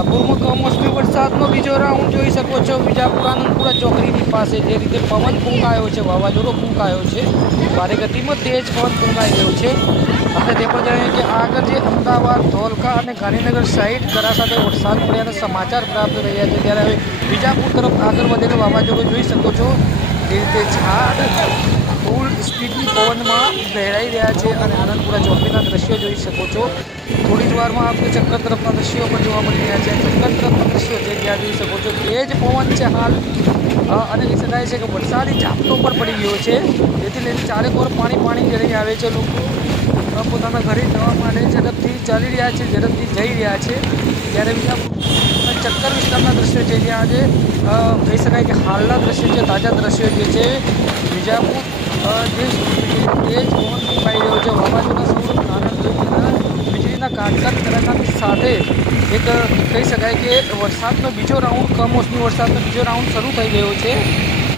વિજાપુરમાં કમોસમી વરસાદનો બીજો રાઉન્ડ જોઈ શકો છો. વિજાપુર આનંદપુરા ચોકડીની પાસે જે રીતે પવન ફૂંકાયો છે, વાવાઝોડો ફૂંકાયો છે, ભારે ગતિમાં તેજ પવન ફૂંકાઈ ગયો છે. આપણે તે પણ જણાવીએ કે આગળ જે અમદાવાદ, ધોલકા અને ગાંધીનગર સાઈડ કરા સાથે વરસાદ પડ્યાના સમાચાર પ્રાપ્ત રહ્યા છે. ત્યારે હવે વિજાપુર તરફ આગળ વધેલો વાવાઝોડો જોઈ શકો છો. જે રીતે ઝાડ સ્પીડની લહેરાઈ રહ્યા છે અને આનંદપુરા ચોકડીના દ્રશ્યો જોઈ શકો છો. થોડી જ વારમાં આપણે ચક્કર તરફના દ્રશ્યો પણ જોવા મળી રહ્યા છે. ચક્કર તરફના દ્રશ્યો જે ત્યાં જોઈ શકો છો તે જ પવન છે હાલ. અને કહી શકાય છે કે વરસાદી ઝાપટો પણ પડી ગયો છે. જેથી લઈને ચારેક ઓર પાણી પાણી જઈને આવે છે લોકો. પોતાના ઘરે જવા માટે ઝડપથી ચાલી રહ્યા છે, ઝડપથી જઈ રહ્યા છે. ત્યારે બીજા ચક્કર વિસ્તારના દ્રશ્યો છે જ્યાં આજે કહી શકાય કે હાલના દ્રશ્યો છે, તાજા દ્રશ્યો જે છે વિજાપુર જે તેજ પવન ફૂંકાઈ છે, વાવાઝોડા સૌ જોવાના વીજળીના કાટકાટ કડાકાની સાથે એક કહી શકાય કે વરસાદનો બીજો રાઉન્ડ કમોસમી વરસાદનો બીજો રાઉન્ડ શરૂ થઈ ગયો છે.